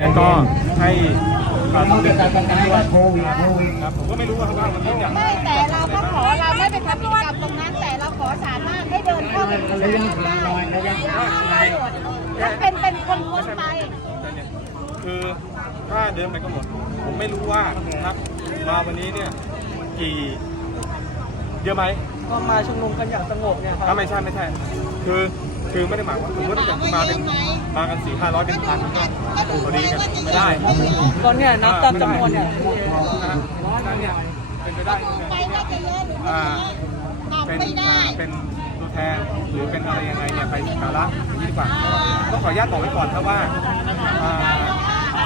แล้วก็ให้การต้องเรียนการกันด้วยโควิดโควิดครับผมก็ไม่รู้ว่าว่าวันนี้จะไม่แต่เราก็ขอเราไม่ไปทำกิจกรรมตรงนั้นแต่เราขอสามารถให้เดินเข้าไปในระยะงานห่างได้หน่อยระยะห่างได้ถ้าเป็นเป็นคนพ้นไปคือถ้าเดินไปก็หมด ผมไม่รู้ว่าครับมาวันนี้เนี่ยกี่เยอะไหมก็มาชุมนุมกันอย่างสงบเนี่ยคถ้ารับไม่ใช่ไม่ใช่ คือ คือไม่ได้หมายว่าสมมติถ้าเกิดมาเป็นมากันสี่ห้าร้อยเป็นพันก็พอดีกันไม่ได้ก็เนี่ยนับตามจำนวนเนี่ยนั่นเนี่ยเป็นไปได้อ่าเป็นเป็นตัวแทนหรือเป็นอะไรยังไงเนี่ยไปสักการะอย่างนี้ดีกว่าต้องขออนุญาตบอกไว้ก่อนครับว่าอ่า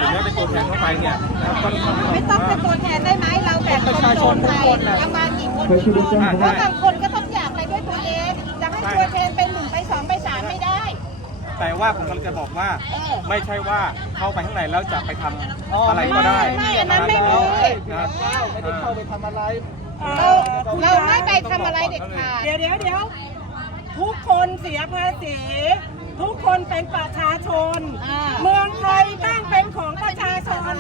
ถึงแม้เป็นตัวแทนเข้าไปเนี่ยต้องไม่ต้องเป็นตัวแทนได้ไหมเราแบ่งคนโจรไปเอามากี่คนกี่คนเพราะบางค แต่ว่าผมกำลังจะบอกว่าเออไม่ใช่ว่าเข้าไปข้างในแล้วจะไปทำอะไรก็ได้ไม่อันนั้นไม่มี นะครับไม่ได้เข้าไปทำอะไร เราเราไม่ไปทำอะไรเด็ดขาด เดี๋ยวเดี๋ยวเดี๋ยวทุกคนเสียภาษี ทุกคนเป็นประชาชน อ่า เมืองไทยตั้งเป็นของประชาชน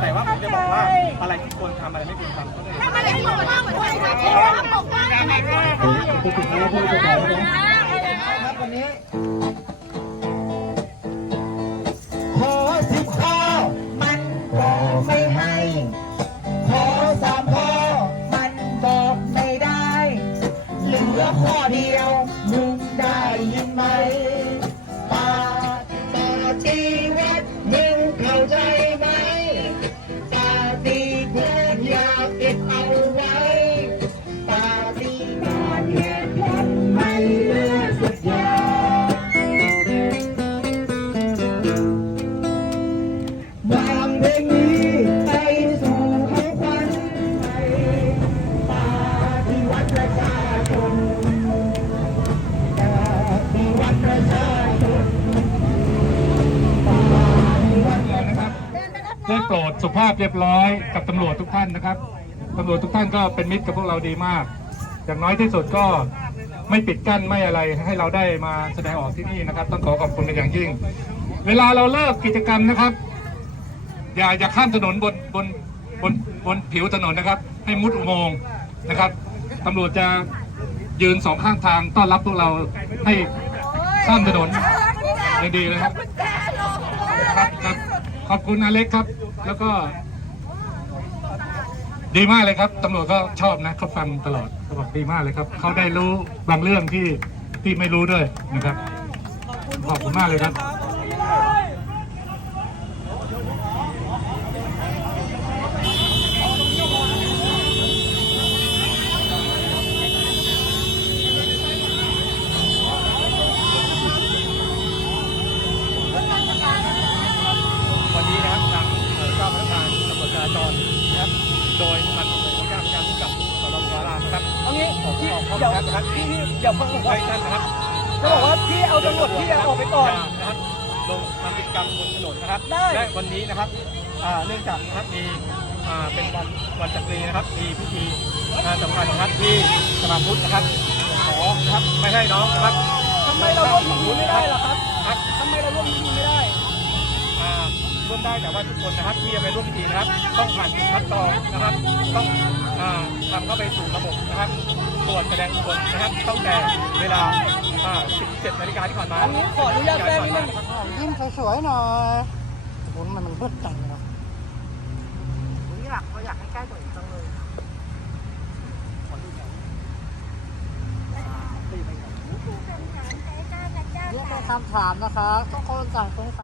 แต่ว่าผมจะบอกว่าอะไรที่ควรทำอะไรไม่ควรทำก็ได้ถ้ามันไม่ปกป้องด้วยนะที่ว่าปกป้องอะไรก็ได้ผู้ติดเชื้อผู้ติดเชื้อนะครับวันนี้ ได้โปรดสุภาพเรียบร้อยกับตำรวจทุกท่านนะครับ ตำรวจทุกท่านก็เป็นมิตรกับพวกเราดีมาก อย่างน้อยที่สุดก็ไม่ปิดกั้นไม่อะไรให้เราได้มาแสดงออกที่นี่นะครับ ต้องขอขอบคุณเป็นอย่างยิ่ง เวลาเราเลิกกิจกรรมนะครับ อย่าอย่าข้ามถนนบนบนบนบนผิวถนนนะครับ ให้มุดอุโมงค์นะครับตำรวจจะยืนสองข้างทางต้อนรับพวกเราให้ข้ามถนนอย่างดีเลยครับครับครับ ขอบคุณอาเล็กครับ แล้วก็ ดีมากเลยครับตำรวจก็ชอบนะเขาฟังตลอดเขาบอกดีมากเลยครับเขาได้รู้บางเรื่องที่ที่ไม่รู้ด้วยนะครับ ขอบคุณมากเลยครับ วันนี้นะครับทางเอ่อเจ้าพนักงานตำรวจจราจรนะครับ โดยพันตำรวจโทการการผู้กับสนวารามนะครับ เอางี้ ออก พี่ ออกข้อ เดี๋ยวบังคับนะครับพี่พี่เดี๋ยวฟังผมไว้ว่าท่านนะครับเขาบอกว่าพี่เอาตำรวจพี่เอาออกไปก่อนนะครับลงทำกิจกรรมบนถนนนะครับได้และวันนี้นะครับเนื่องจากนะครับมีเป็นวันวันจักรีนะครับ มีพิธีงานสำคัญนะครับที่สมาพุทธนะครับขอนะครับไม่ให้น้องนะครับ ร่วมได้แต่ว่าทุกคนนะครับที่จะไปร่วมพิธีนะครับ ต้องผ่านจุดคัดกรองนะครับ ต้องอ่าทำเข้าไปสู่ระบบนะครับตรวจแสดงบุคคลนะครับตั้งแต่เวลาอ่า17นาฬิกาที่ผ่านมาอันนี้ขออนุญาตแทรกนิดนึงยิ้มสวยๆหน่อยโอ้มันมันเพื่อจังเนาะอยากเขาอยากให้ใกล้กว่านี้จังเลยเรียกคำถามนะคะต้องคนสั่งสงสัย